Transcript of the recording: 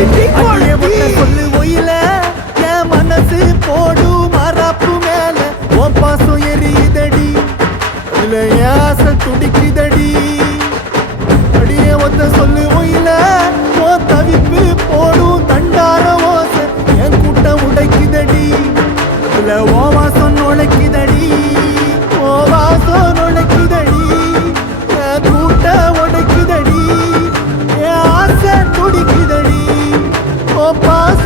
சொல்லு ஒயில என் மனசு போடு மரப்பு மேல உன் பாசம் எரியுதடி அதுல என் ஆசை துடிக்குதடி அடியே ஒத்த சொல்லு ஒயில உன் தவிப்பு போடும் தண்டார ஓசை என் கூட்டம் உடைக்குதடி அதுல ஓ வாசம் நுழைக்குதடி ஓ வாசம் நுழைக்குதடி என் கூட்டம் உடைக்குதடி என் ஆசை துடிக்குதடி ஓ பாசம்